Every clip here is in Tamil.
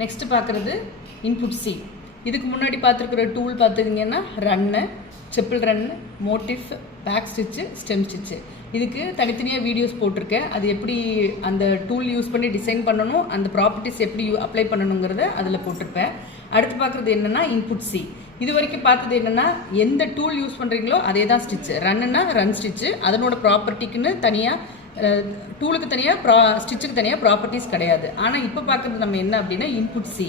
நெக்ஸ்ட் பார்க்குறது இன்புட் சி. இதுக்கு முன்னாடி பார்த்துருக்குற டூல் பார்த்துக்கிங்கன்னா run, triple run, motif, back stitch, stem stitch. இதுக்கு தனித்தனியாக வீடியோஸ் போட்டிருக்கேன். அது எப்படி அந்த டூல் யூஸ் பண்ணி டிசைன் பண்ணணும், அந்த ப்ராப்பர்ட்டிஸ் எப்படி அப்ளை பண்ணணுங்கிறத அதில் போட்டிருப்பேன். அடுத்து பார்க்குறது என்னென்னா இன்புட் சி. இது வரைக்கும் பார்த்தது என்னென்னா எந்த டூல் யூஸ் பண்ணுறீங்களோ அதே தான் ஸ்டிச்சு. ரன்னுன்னா ரன் ஸ்டிச்சு, அதனோட ப்ராப்பர்ட்டிக்குன்னு தனியாக டூலுக்கு தனியாக ஸ்டிச்சுக்கு தனியாக ப்ராப்பர்ட்டிஸ் கிடையாது. ஆனால் இப்போ பார்க்குறது நம்ம என்ன அப்படின்னா இன்புட் சி.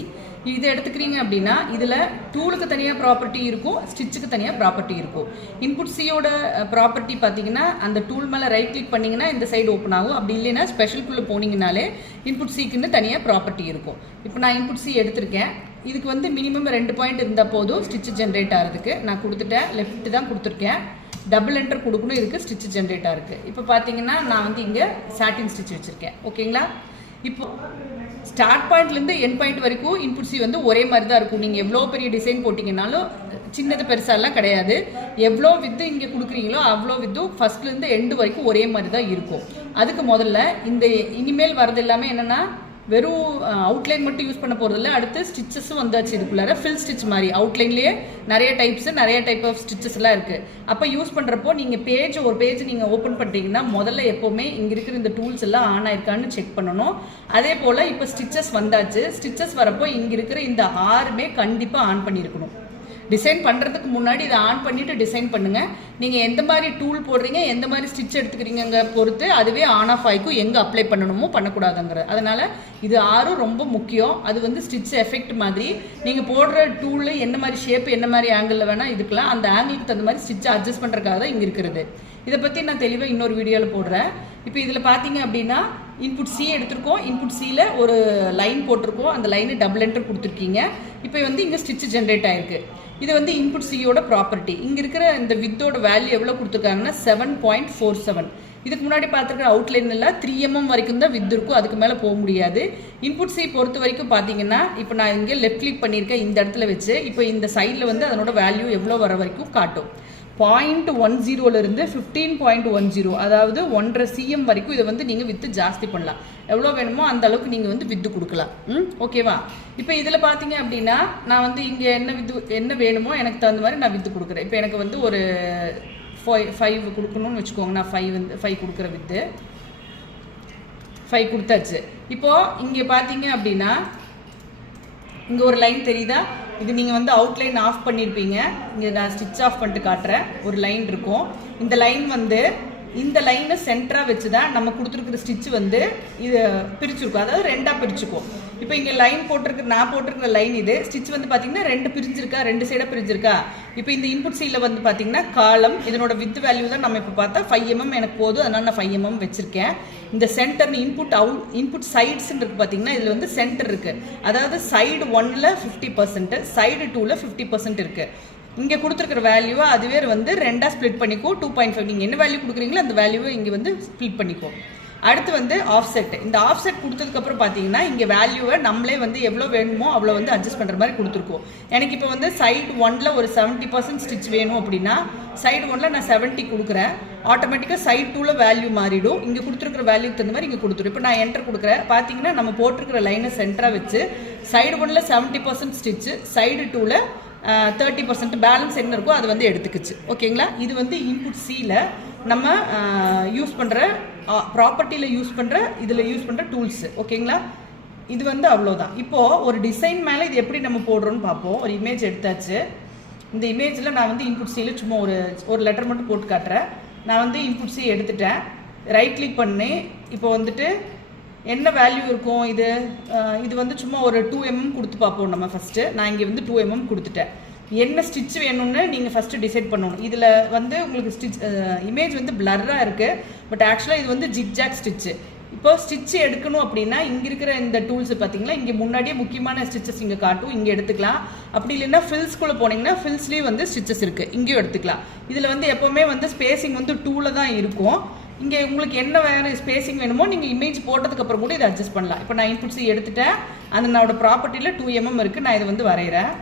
இது எடுத்துக்கிறீங்க அப்படின்னா இதில் டூலுக்கு தனியாக ப்ராப்பர்ட்டி இருக்கும், ஸ்டிச்சுக்கு தனியாக ப்ராப்பர்ட்டி இருக்கும். இன்புட் சியோட ப்ராப்பர்ட்டி பார்த்தீங்கன்னா அந்த டூல் மேலே ரைட் கிளிக் பண்ணிங்கன்னா இந்த சைடு ஓப்பன் ஆகும். அப்படி இல்லைன்னா ஸ்பெஷல்குள்ளே போனீங்கனாலே இன்புட் சிக்குன்னு தனியாக ப்ராப்பர்ட்டி இருக்கும். இப்போ நான் இன்புட் சி எடுத்திருக்கேன். இதுக்கு மினிமம் 2 பாயிண்ட் இருந்தால் போதும் ஸ்டிச்சு ஜென்ரேட் ஆகிறதுக்கு. நான் கொடுத்துட்டேன், லெஃப்ட் தான் கொடுத்துருக்கேன். டபுள் என்டர் கொடுக்கணும், இதுக்கு ஸ்டிச்சு ஜென்ரேட் ஆகிருக்கு. இப்போ பார்த்தீங்கன்னா நான் இங்கே சாட்டின் ஸ்டிச் வச்சுருக்கேன். ஓகேங்களா? இப்போ ஸ்டார்ட் பாயிண்ட்லேருந்து என் பாயிண்ட் வரைக்கும் இன்புட் சி ஒரே மாதிரி தான் இருக்கும். நீங்கள் எவ்வளோ பெரிய டிசைன் போட்டிங்கனாலும் சின்னது பெருசாலாம் கிடையாது. எவ்வளோ வித்து இங்கே கொடுக்குறீங்களோ அவ்வளோ வித்தும் ஃபஸ்ட்லேருந்து எண்டு வரைக்கும் ஒரே மாதிரி தான் இருக்கும். அதுக்கு முதல்ல இந்த இனிமேல் வரது எல்லாமே என்னென்னா வெறும் அவுட்லைன் மட்டும் யூஸ் பண்ண போகிறதில்ல, அடுத்து ஸ்டிச்சஸும் வந்தாச்சு. இதுக்குள்ளார ஃபில் ஸ்டிச் மாதிரி அவுட்லைன்லேயே நிறைய டைப் ஆஃப் ஸ்டிச்சஸ்லாம் இருக்குது. அப்போ யூஸ் பண்ணுறப்போ நீங்கள் ஒரு பேஜ் நீங்கள் ஓப்பன் பண்ணுறீங்கன்னா முதல்ல எப்போவுமே இங்கே இருக்கிற இந்த டூல்ஸ் எல்லாம் ஆன் ஆயிருக்கான்னு செக் பண்ணணும். அதே போல் இப்போ ஸ்டிச்சஸ் வந்தாச்சு. ஸ்டிச்சஸ் வரப்போ இங்கே இருக்கிற இந்த 6மே கண்டிப்பாக ஆன் பண்ணியிருக்கணும். டிசைன் பண்ணுறதுக்கு முன்னாடி இதை ஆன் பண்ணிவிட்டு டிசைன் பண்ணுங்கள். நீங்கள் எந்த மாதிரி டூல் போடுறீங்க, எந்த மாதிரி ஸ்டிச் எடுத்துக்கிறீங்க பொறுத்து அதுவே ஆன் ஆஃப் ஆகிக்கும், எங்கே அப்ளை பண்ணணுமோ பண்ணக்கூடாதுங்கிற. அதனால் இது 6 ரொம்ப முக்கியம். அது ஸ்டிச் எஃபெக்ட் மாதிரி நீங்கள் போடுற டூலு என்ன மாதிரி ஷேப், என்ன மாதிரி ஆங்கிளில் வேணால் இதுக்கெலாம் அந்த ஆங்கிளுக்கு தகுந்த மாதிரி ஸ்டிச்சை அட்ஜஸ்ட் பண்ணுறதுக்காக தான் இங்கே இருக்கிறது. இதை பற்றி நான் தெளிவாக இன்னொரு வீடியோவில் போடுறேன். இப்போ இதில் பார்த்தீங்க அப்படின்னா இன்புட் சி எடுத்திருக்கோம். இன்புட் சியில் ஒரு லைன் போட்டிருக்கோம். அந்த லைனு டபுள் என்டர் கொடுத்துருக்கீங்க. இப்போ இங்கே ஸ்டிச்சு ஜென்ரேட் ஆகிருக்கு. இது இன்புட் சியோட ப்ராப்பர்ட்டி. இங்கே இருக்கிற இந்த வித்தோட வேல்யூ எவ்வளோ கொடுத்துருக்காங்கன்னா 7.47. இதுக்கு முன்னாடி பார்த்துருக்கிற அவுட்லைனில் 3 mm வரைக்கும் தான் வித் இருக்கும், அதுக்கு மேலே போக முடியாது. இன்புட் சி பொறுத்த வரைக்கும் பார்த்தீங்கன்னா இப்போ நான் இங்கே லெஃப்ட் கிளிக் பண்ணியிருக்கேன் இந்த இடத்துல வச்சு. இப்போ இந்த சைடில் அதனோட வேல்யூ எவ்வளோ வர வரைக்கும் காட்டும். 0.10 15.10, அதாவது 1.5 cm வரைக்கும் இதை நீங்கள் வித்து ஜாஸ்தி பண்ணலாம். எவ்வளோ வேணுமோ அந்த அளவுக்கு நீங்கள் வித்து கொடுக்கலாம். ஓகேவா? இப்போ இதில் பார்த்தீங்க அப்படின்னா நான் இங்கே என்ன வேணுமோ எனக்கு தகுந்த மாதிரி நான் வித்து கொடுக்குறேன். இப்போ எனக்கு ஒரு 5 கொடுக்கணும்னு வச்சுக்கோங்க. நான் 5 கொடுக்குற வித்து 5 கொடுத்தாச்சு. இப்போது இங்கே பார்த்தீங்க அப்படின்னா இங்கே ஒரு லைன் தெரியுதா? இது நீங்கள் அவுட்லைன் ஆஃப் பண்ணியிருப்பீங்க. இங்கே நான் ஸ்டிச் ஆஃப் பண்ணிட்டு காட்டுறேன். ஒரு லைன் இருக்கும். இந்த லைன் இந்த லைனை சென்டராக வச்சு தான் நம்ம கொடுத்துருக்குற ஸ்டிச்சு இது பிரிச்சுருக்கும், அதாவது 2ஆக பிரிச்சுக்கும். இப்போ இங்கே லைன் நான் போட்டிருக்கிற லைன் இது ஸ்டிச் பார்த்தீங்கன்னா 2 பிரிஞ்சிருக்கா, 2 சைடாக பிரிஞ்சிருக்கா. இப்போ இந்த இன்புட் சீல பார்த்தீங்கன்னா காலம் இதனோட வித் வேல்யூ தான் நம்ம இப்போ பார்த்தா 5 mm எனக்கு போதும், அதனால் நான் 5 mm வச்சுருக்கேன். இந்த சென்டர் இன்புட் சைட்ஸ்ன்னு இருக்குது பார்த்தீங்கன்னா இதில் சென்டர் இருக்குது. அதாவது சைடு 1ல் 50%, சைடு 2ல் 50% இருக்குது. இங்கே கொடுத்துருக்கிற வேல்யூவை அதுவே 2ஆக ஸ்ப்ளிட் பண்ணிக்கோ. 2.5 நீங்கள் என்ன வேல்யூ கொடுக்குறீங்களோ அந்த வேல்யூவை இங்கே ஸ்ப்ளிட் பண்ணிக்கோ. அடுத்து ஆஃப்செட். இந்த ஆஃப்செட் கொடுத்ததுக்கப்புறம் பார்த்தீங்கன்னா இங்கே வேல்யூவை நம்மளே எவ்வளோ வேணுமோ அவ்வளோ அட்ஜஸ்ட் பண்ணுற மாதிரி கொடுத்துருக்கோம். எனக்கு இப்போ சைடு 1ல் ஒரு 70% ஸ்டிச் வேணும் அப்படின்னா சைடு 1ல் நான் 70 கொடுக்குறேன். ஆட்டோமேட்டிக்காக சைடு 2ல் வேல்யூ மாறிடும். இங்கே கொடுத்துருக்குற வேல்யூக்கு தகுந்த மாதிரி இங்கே கொடுத்துரும். இப்போ நான் என்டர் கொடுக்குறேன். பார்த்தீங்கன்னா நம்ம போட்டிருக்கிற லைனை சென்டராக வச்சு சைடு 1ல் 70% ஸ்டிச்சு, சைடு 2ல் 30% பேலன்ஸ் என்ன இருக்கோ அது எடுத்துக்குச்சு. ஓகேங்களா? இது இன்புட் சியில் நம்ம யூஸ் பண்ணுற ப்ராப்பர்ட்டியில் யூஸ் பண்ணுற இதில் யூஸ் பண்ணுற டூல்ஸு. ஓகேங்களா? இது அவ்வளோதான். இப்போது ஒரு டிசைன் மேலே இது எப்படி நம்ம போடுறோன்னு பார்ப்போம். ஒரு இமேஜ் எடுத்தாச்சு. இந்த இமேஜில் நான் இன்புட் சியில் சும்மா ஒரு லெட்டர் மட்டும் போட்டு காட்டுறேன். நான் இன்புட் சி எடுத்துட்டேன். ரைட் கிளிக் பண்ணி இப்போ என்ன வேல்யூ இருக்கும் இது சும்மா ஒரு 2 mm கொடுத்து பார்ப்போம் நம்ம ஃபஸ்ட்டு. நான் இங்கே 2 mm கொடுத்துட்டேன். என்ன ஸ்டிச் வேணும்னு நீங்கள் ஃபஸ்ட்டு டிசைட் பண்ணணும். இதில் உங்களுக்கு ஸ்டிச் இமேஜ் பிளர்ராக இருக்குது, பட் ஆக்சுவலாக இது ஜிக்ஜாக் ஸ்டிச்சு. இப்போ ஸ்டிச் எடுக்கணும் அப்படின்னா இங்கே இருக்கிற இந்த டூல்ஸ் பார்த்தீங்களா, இங்கே முன்னாடியே முக்கியமான ஸ்டிச்சஸ் இங்கே காட்டும், இங்கே எடுத்துக்கலாம். அப்படி இல்லைன்னா ஃபில்ஸ்குள்ளே போனீங்கன்னா ஃபில்ஸ்லேயும் ஸ்டிச்சஸ் இருக்குது, இங்கேயும் எடுத்துக்கலாம். இதில் எப்போவுமே ஸ்பேசிங் 2ல் தான் இருக்கும். இங்கே உங்களுக்கு என்ன வேறு ஸ்பேசிங் வேணுமோ நீங்கள் இமேஜ் போட்டதுக்கப்புறம் கூட இதை அட்ஜஸ்ட் பண்ணலாம். இப்போ நான் இன்புட் சி எடுத்துட்டேன். அதனோட ப்ராப்பர்ட்டியில் 2 mm இருக்குது. நான் இதை வரைகிறேன்.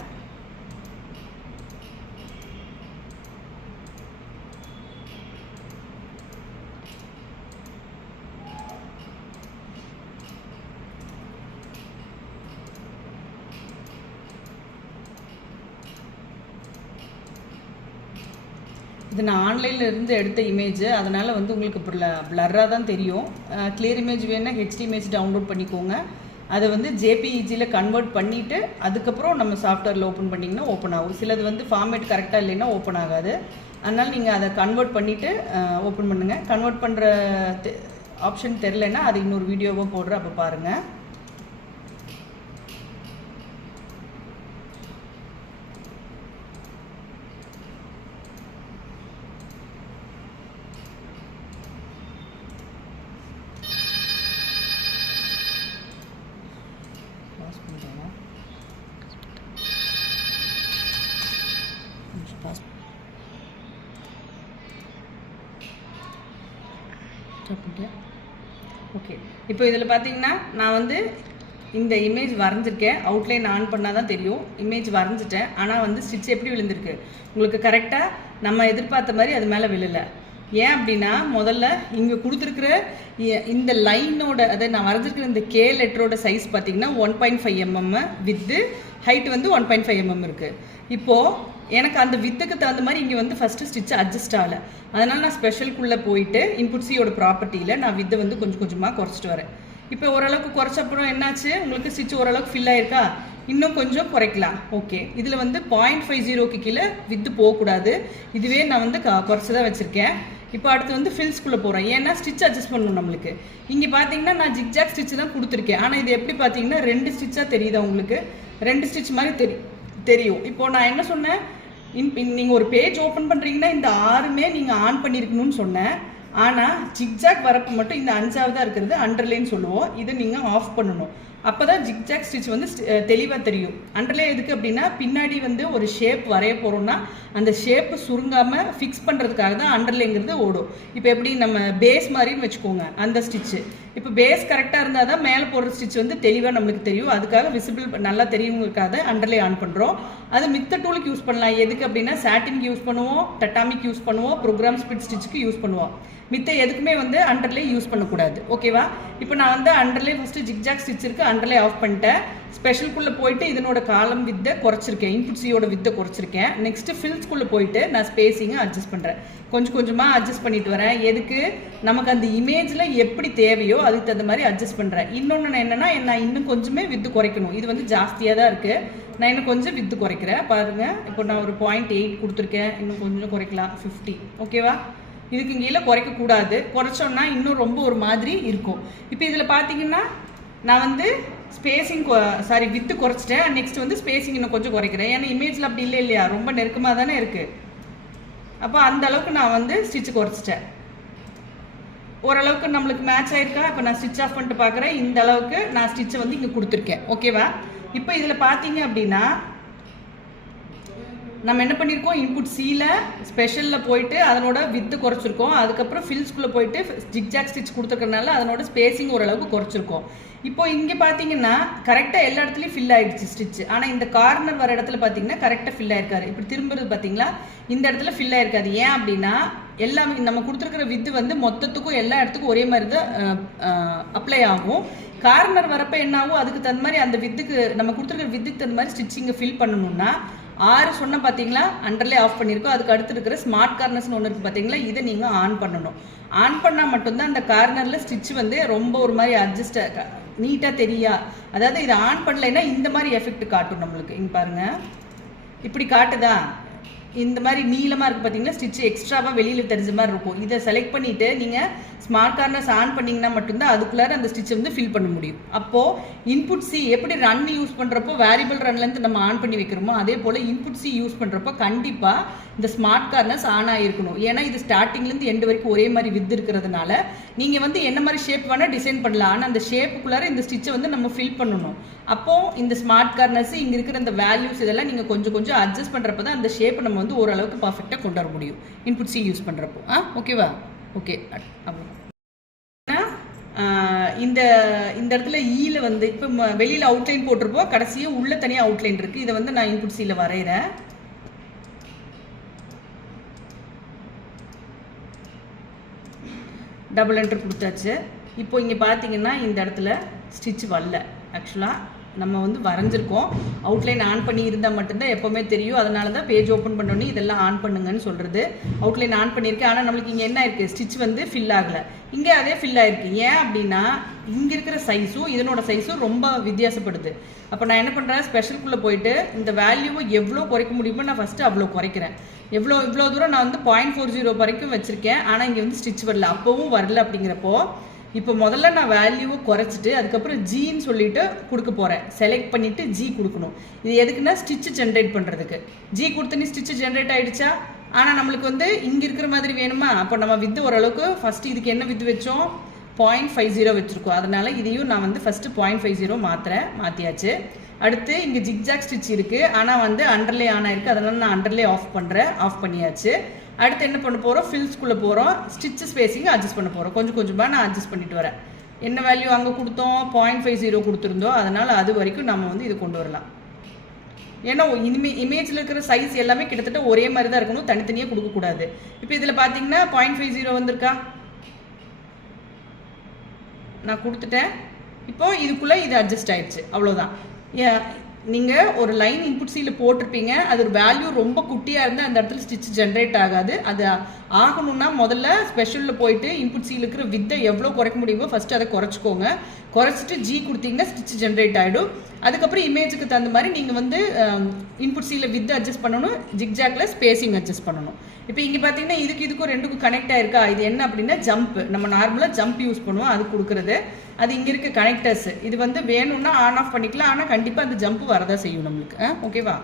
இது நான் ஆன்லைனில் இருந்து எடுத்த இமேஜ், அதனால் வந்து உங்களுக்கு பிளர்ராக தான் தெரியும். கிளியர் இமேஜ் வேணால் ஹெச்டி இமேஜ் டவுன்லோட் பண்ணிக்கோங்க. அதை வந்து ஜேபிஇஜியில் கன்வெர்ட் பண்ணிவிட்டு அதுக்கப்புறம் நம்ம சாஃப்ட்வேரில் ஓப்பன் பண்ணிங்கன்னா ஓப்பன் ஆகும். சிலது வந்து ஃபார்மேட் கரெக்டாக இல்லைன்னா ஓப்பன் ஆகாது. அதனால் நீங்கள் அதை கன்வெர்ட் பண்ணிவிட்டு ஓப்பன் பண்ணுங்கள். கன்வெர்ட் பண்ணுற ஆப்ஷன் தெரிலன்னா அது இன்னொரு வீடியோவாக போடுறேன், அப்போ பாருங்கள். ஓகே, இப்போ இதில் பார்த்தீங்கன்னா நான் வந்து இந்த இமேஜ் வரைஞ்சிருக்கேன். அவுட்லைன் ஆன் பண்ணால் தான் தெரியும். இமேஜ் வரைஞ்சிட்டேன். ஆனால் வந்து ஸ்டிச் எப்படி விழுந்திருக்கு உங்களுக்கு கரெக்டாக நம்ம எதிர்பார்த்த மாதிரி அது மேலே விழலை. ஏன் அப்படின்னா முதல்ல இங்கே கொடுத்துருக்குற இந்த லைனோட, அதை நான் வரைஞ்சிருக்கிற இந்த கே லெட்டரோட சைஸ் பார்த்தீங்கன்னா 1.5 mm, வித்து ஹைட் வந்து 1.5 mm இருக்குது. இப்போது எனக்கு அந்த வித்துக்கு தகுந்த மாதிரி இங்கே வந்து ஃபஸ்ட்டு ஸ்டிச் அட்ஜஸ்ட் ஆகலை. அதனால் நான் ஸ்பெஷலுக்குள்ளே போயிட்டு இன்புட்ஸியோட ப்ராப்பர்ட்டியில் நான் வித்தை வந்து கொஞ்சம் கொஞ்சமாக குறைச்சிட்டு வரேன். இப்போ ஓரளவுக்கு குறைச்சப்பறம் என்னாச்சு, உங்களுக்கு ஸ்டிச் ஓரளவுக்கு ஃபில் ஆயிருக்கா, இன்னும் கொஞ்சம் குறைக்கலாம். ஓகே, இதில் வந்து 0.50க்கு கீழே வித்து போகக்கூடாது. இதுவே நான் வந்து குறைச்சி தான் வச்சுருக்கேன். இப்போ அடுத்து வந்து ஃபில்ஸ்குள்ளே போகிறேன். ஏன்னா ஸ்டிச் அட்ஜஸ்ட் பண்ணணும் நம்மளுக்கு. இங்கே பார்த்தீங்கன்னா நான் ஜிக்ஜாக் ஸ்டிச் தான் கொடுத்துருக்கேன். ஆனால் இது எப்படி பார்த்தீங்கன்னா 2 ஸ்டிச்சாக தெரியுதா உங்களுக்கு? 2 ஸ்டிச் மாதிரி தெரியும். இப்போது நான் என்ன சொன்னேன், நீங்கள் ஒரு பேஜ் ஓப்பன் பண்ணுறீங்கன்னா இந்த 6மே நீங்கள் ஆன் பண்ணியிருக்கணும்னு சொன்னேன். ஆனால் ஜிக்ஜாக் வரப்பு மட்டும் இந்த 5ஆவதாக இருக்கிறது அண்டர்லைன் சொல்லுவோம். இதை நீங்கள் ஆஃப் பண்ணணும். அப்போ தான் ஜிக்ஜாக் ஸ்டிச் வந்து தெளிவாக தெரியும். அண்டர்லே எதுக்கு அப்படின்னா பின்னாடி வந்து ஒரு ஷேப் வரைய போகிறோம்னா அந்த ஷேப்பு சுருங்காமல் ஃபிக்ஸ் பண்ணுறதுக்காக தான் அண்டர்லேங்கிறது ஓடும். இப்போ எப்படி நம்ம பேஸ் மாதிரின்னு வச்சுக்கோங்க அந்த ஸ்டிச்சு. இப்போ பேஸ் கரெக்டாக இருந்தால் தான் மேலே போடுற ஸ்டிச் வந்து தெளிவாக நம்மளுக்கு தெரியும். அதுக்காக விசிபிள் நல்லா தெரியுங்கிறதுக்காக அண்டர்லே ஆன் பண்ணுறோம். அது மித்த டூலுக்கு யூஸ் பண்ணலாம். எதுக்கு அப்படின்னா சாட்டினுக்கு யூஸ் பண்ணுவோம், டட்டாமிக் யூஸ் பண்ணுவோம், ப்ரோக்ராம் ஸ்பிட் ஸ்டிச்சுக்கு யூஸ் பண்ணுவோம். மித்த எதுக்குமே வந்து அண்டர்லே யூஸ் பண்ணக்கூடாது. ஓகேவா? இப்போ நான் வந்து அண்டர்லே ஃபஸ்ட்டு ஜிக்ஜாக் ஸ்டிச் இருக்குது, அண்டர்லே ஆஃப் பண்ணிட்டேன். ஸ்பெஷலுக்குள்ளே போயிட்டு இதனோட காலம் வித்தை குறைச்சிருக்கேன், இன்புட்ஸியோட வித்தை குறைச்சிருக்கேன். நெக்ஸ்ட்டு ஃபில்ஸ்குள்ளே போயிட்டு நான் ஸ்பேஸிங்கை அட்ஜஸ்ட் பண்ணுறேன். கொஞ்சம் கொஞ்சமாக அட்ஜஸ்ட் பண்ணிட்டு வரேன். எதுக்கு, நமக்கு அந்த இமேஜில் எப்படி தேவையோ அதுக்கு தகுந்த மாதிரி அட்ஜஸ்ட் பண்ணுறேன். இன்னொன்று என்னென்னா நான் இன்னும் கொஞ்சமே வித்து குறைக்கணும். இது வந்து ஜாஸ்தியாக தான் இருக்குது. நான் இன்னும் கொஞ்சம் வித்து குறைக்கிறேன். பாருங்கள், இப்போ நான் ஒரு 0.8 கொடுத்துருக்கேன். இன்னும் கொஞ்சம் குறைக்கலாம், 50. ஓகேவா? இதுக்கு கீழே குறைக்கக்கூடாது. குறைச்சோன்னா இன்னும் ரொம்ப ஒரு மாதிரி இருக்கும். இப்போ இதில் பார்த்தீங்கன்னா நான் வந்து ஸ்பேஸிங் வித்து குறைச்சிட்டேன். நெக்ஸ்ட் வந்து ஸ்பேஸிங் இன்னும் கொஞ்சம் குறைக்கிறேன். ஏன்னா இமேஜில் அப்படி இல்லை இல்லையா, ரொம்ப நெருக்கமாக தானே இருக்குது. அப்போ அந்த அளவுக்கு நான் வந்து ஸ்டிச் குறைச்சிட்டேன். ஓரளவுக்கு நம்மளுக்கு மேட்ச் ஆயிருக்கா? இப்போ நான் ஸ்டிச் ஆஃப் பண்ணிட்டு பார்க்குறேன். இந்த அளவுக்கு நான் ஸ்டிச்சை வந்து இங்கே கொடுத்துருக்கேன். ஓகேவா? இப்போ இதில் பார்த்தீங்க அப்படின்னா நம்ம என்ன பண்ணியிருக்கோம், இன்புட் சியில் ஸ்பெஷலில் போயிட்டு அதனோட வித்து குறைச்சிருக்கோம். அதுக்கப்புறம் ஃபில்ஸ்குள்ளே போயிட்டு ஜிக்ஜாக் ஸ்டிச் கொடுத்துருக்கறனால அதனோட ஸ்பேஸிங் ஓரளவுக்கு குறைச்சிருக்கோம். இப்போ இங்கே பார்த்தீங்கன்னா கரெக்டாக எல்லா இடத்துலையும் ஃபில் ஆகிடுச்சு ஸ்டிச். ஆனால் இந்த கார்னர் வர இடத்துல பார்த்தீங்கன்னா கரெக்டாக ஃபில் ஆயிருக்காரு. இப்படி திரும்புறது பார்த்தீங்களா, இந்த இடத்துல ஃபில் ஆயிருக்காது. ஏன் அப்படின்னா எல்லாமே நம்ம கொடுத்துருக்கிற வித்து வந்து மொத்தத்துக்கும் எல்லா இடத்துக்கும் ஒரே மாதிரி தான் அப்ளை ஆகும். கார்னர் வரப்போ என்ன ஆகும், அதுக்கு தகுந்த மாதிரி அந்த வித்துக்கு நம்ம கொடுத்துருக்கிற வித்துக்கு தகுந்த மாதிரி ஸ்டிச்சிங்கை ஃபில் பண்ணணும்னா 6 சொன்ன பார்த்தீங்களா, அண்டர்லே ஆஃப் பண்ணியிருக்கோம். அதுக்கு அடுத்து இருக்கிற ஸ்மார்ட் கார்னர்ஸ்னு ஒன்று இருக்குது பார்த்தீங்களா, இதை நீங்கள் ஆன் பண்ணணும். ஆன் பண்ணால் மட்டும்தான் அந்த கார்னரில் ஸ்டிச் வந்து ரொம்ப ஒரு மாதிரி அட்ஜஸ்ட் நீட்டாக தெரியா. அதாவது இதை ஆன் பண்ணலைன்னா இந்த மாதிரி எஃபெக்ட் காட்டும் நம்மளுக்கு. இங்கே பாருங்கள், இப்படி காட்டுதா, இந்த மாதிரி நீளமாக இருக்குது பார்த்தீங்கன்னா ஸ்டிச் எக்ஸ்ட்ராவாக வெளியில் தெரிஞ்ச மாதிரி இருக்கும். இதை செலக்ட் பண்ணிவிட்டு நீங்கள் ஸ்மார்ட் கார்னர்ஸ் ஆன் பண்ணிங்கன்னா மட்டும்தான் அதுக்குள்ளார அந்த ஸ்டிச்சை வந்து ஃபில் பண்ண முடியும். அப்போது இன்புட் சி எப்படி ரன் யூஸ் பண்ணுறப்போ வேரியபிள் ரன்லேருந்து நம்ம ஆன் பண்ணி வைக்கிறோமோ அதே போல் இன்புட் சி யூஸ் பண்ணுறப்போ கண்டிப்பாக இந்த ஸ்மார்ட் கார்னர்ஸ் ஆன் ஆகிருக்கணும். ஏன்னா இது ஸ்டார்டிங்லேருந்து எண்டு வரைக்கும் ஒரே மாதிரி வித்து இருக்கிறதுனால நீங்கள் வந்து என்ன மாதிரி ஷேப் வேணால் டிசைன் பண்ணலாம். ஆனால் அந்த ஷேப்புக்குள்ளார இந்த ஸ்டிச்சை வந்து நம்ம ஃபில் பண்ணணும். அப்போது இந்த ஸ்மார்ட் கார்னர்ஸ் இங்கே இருக்கிற இந்த வேல்யூஸ் இதெல்லாம் நீங்கள் கொஞ்சம் கொஞ்சம் அட்ஜஸ்ட் பண்ணுறப்ப தான் அந்த ஷேப்பை நம்ம வந்து ஓரளவுக்கு பர்ஃபெக்டாக கொண்டு வர முடியும் இன்புட் சி யூஸ் பண்ணுறப்போ. ஓகேவா? ஓகே, அவ்வளோ. இந்த இடத்துல ஈல வந்து இப்போ வெளியில் அவுட்லைன் போட்டிருப்போம், கடைசியாக உள்ள தனியாக அவுட்லைன் இருக்குது. இதை வந்து நான் இன்புட் சியில் வரைகிறேன். டபுள் என்டர் கொடுத்தாச்சு. இப்போ இங்கே பார்த்தீங்கன்னா இந்த இடத்துல ஸ்டிச் வரல. ஆக்சுவலாக நம்ம வந்து வரைஞ்சிருக்கோம். அவுட்லைன் ஆன் பண்ணி இருந்தால் மட்டும்தான் எப்போவுமே தெரியும். அதனால தான் பேஜ் ஓப்பன் பண்ணோன்னே இதெல்லாம் ஆன் பண்ணுங்கன்னு சொல்கிறது. அவுட்லைன் ஆன் பண்ணியிருக்கேன். ஆனால் நம்மளுக்கு இங்கே என்ன இருக்குது, ஸ்டிச் வந்து ஃபில் ஆகலை. இங்கே அதே ஃபில் ஆகிருக்கு. ஏன் அப்படின்னா இங்கே இருக்கிற சைஸும் இதனோட சைஸும் ரொம்ப வித்தியாசப்படுது. அப்போ நான் என்ன பண்ணுறேன், ஸ்பெஷலுக்குள்ளே போயிட்டு இந்த வேல்யூவை எவ்வளோ குறைக்க முடியுமோ நான் ஃபஸ்ட்டு அவ்வளோ குறைக்கிறேன். இவ்வளோ தூரம் நான் வந்து 0.40 வரைக்கும் வச்சுருக்கேன். ஆனால் இங்கே வந்து ஸ்டிச் வரல, அப்போவும் வரல. அப்படிங்கிறப்போ இப்போ முதல்ல நான் வேல்யூவை குறைச்சிட்டு அதுக்கப்புறம் ஜின்னு சொல்லிட்டு கொடுக்க போகிறேன். செலக்ட் பண்ணிவிட்டு ஜி கொடுக்கணும். இது எதுக்குன்னா ஸ்டிச்சு ஜென்ரேட் பண்ணுறதுக்கு. ஜி கொடுத்தனே ஸ்டிச்சு ஜென்ரேட் ஆகிடுச்சா. ஆனால் நம்மளுக்கு வந்து இங்கே இருக்கிற மாதிரி வேணுமா. அப்போ நம்ம வித்து ஓரளவுக்கு ஃபஸ்ட்டு இதுக்கு என்ன வித்து வச்சோம், 0.50 வச்சுருக்கோம். அதனால் இதையும் நான் வந்து ஃபஸ்ட்டு 0.50 மாற்றியாச்சு. அடுத்து இங்கே ஜிக்ஜாக் ஸ்டிச் இருக்குது, ஆனால் வந்து அண்டர்லே ஆன் ஆயிருக்கு. அதனால் நான் அண்டர்லே ஆஃப் பண்ணியாச்சு. அடுத்து என்ன பண்ண போகிறோம், ஃபில்ஸ்குள்ளே போகிறோம். ஸ்டிச் ஸ்பேஸிங் அட்ஜஸ்ட் பண்ண போகிறோம். கொஞ்சம் கொஞ்சமாக நான் அட்ஜஸ்ட் பண்ணிட்டு வரேன். என்ன வேல்யூ அங்கே கொடுத்தோம், 0.50 கொடுத்துருந்தோம். அதனால் அது வரைக்கும் நம்ம வந்து இது கொண்டு வரலாம். ஏன்னா இமேஜில் இருக்கிற சைஸ் எல்லாமே கிட்டத்தட்ட ஒரே மாதிரி தான் இருக்கணும், தனித்தனியாக கொடுக்கக்கூடாது. இப்போ இதில் பார்த்தீங்கன்னா 0.50 வந்திருக்கா, நான் கொடுத்துட்டேன். இப்போ இதுக்குள்ளே இது அட்ஜஸ்ட் ஆயிடுச்சு, அவ்வளோதான். நீங்கள் ஒரு லைன் இன்புட் சீல போட்டிருப்பீங்க, அது ஒரு வேல்யூ ரொம்ப குட்டியாக இருந்தால் அந்த இடத்துல ஸ்டிச் ஜென்ரேட் ஆகாது. அது ஆகணும்னா முதல்ல ஸ்பெஷலில் போயிட்டு இன்புட் சீல் இருக்கிற வித்தை எவ்வளோ குறைக்க முடியுமோ ஃபஸ்ட்டு அதை குறைச்சிக்கோங்க. குறைச்சிட்டு ஜி கொடுத்தீங்கன்னா ஸ்டிச் ஜென்ரேட் ஆகிடும். அதுக்கப்புறம் இமேஜுக்கு தகுந்த மாதிரி நீங்கள் வந்து இன்புட் சீல வித்தை அட்ஜஸ்ட் பண்ணணும், ஜிக்ஜாக்ல ஸ்பேசிங் அட்ஜஸ்ட் பண்ணணும். இப்போ இங்கே பார்த்தீங்கன்னா இதுக்கும் ரெண்டுக்கும் கனெக்ட் ஆயிருக்கா. இது என்ன அப்படின்னா ஜம்ப். நம்ம நார்மலாக ஜம்ப் யூஸ் பண்ணுவோம், அது கொடுக்குறது. அது இங்கே இருக்க கனெக்டர்ஸ். இது வந்து வேணும்னா ஆன் ஆஃப் பண்ணிக்கலாம், ஆனால் கண்டிப்பாக அந்த ஜம்ப் வரதான் செய்யும் நம்மளுக்கு. ஓகேவா.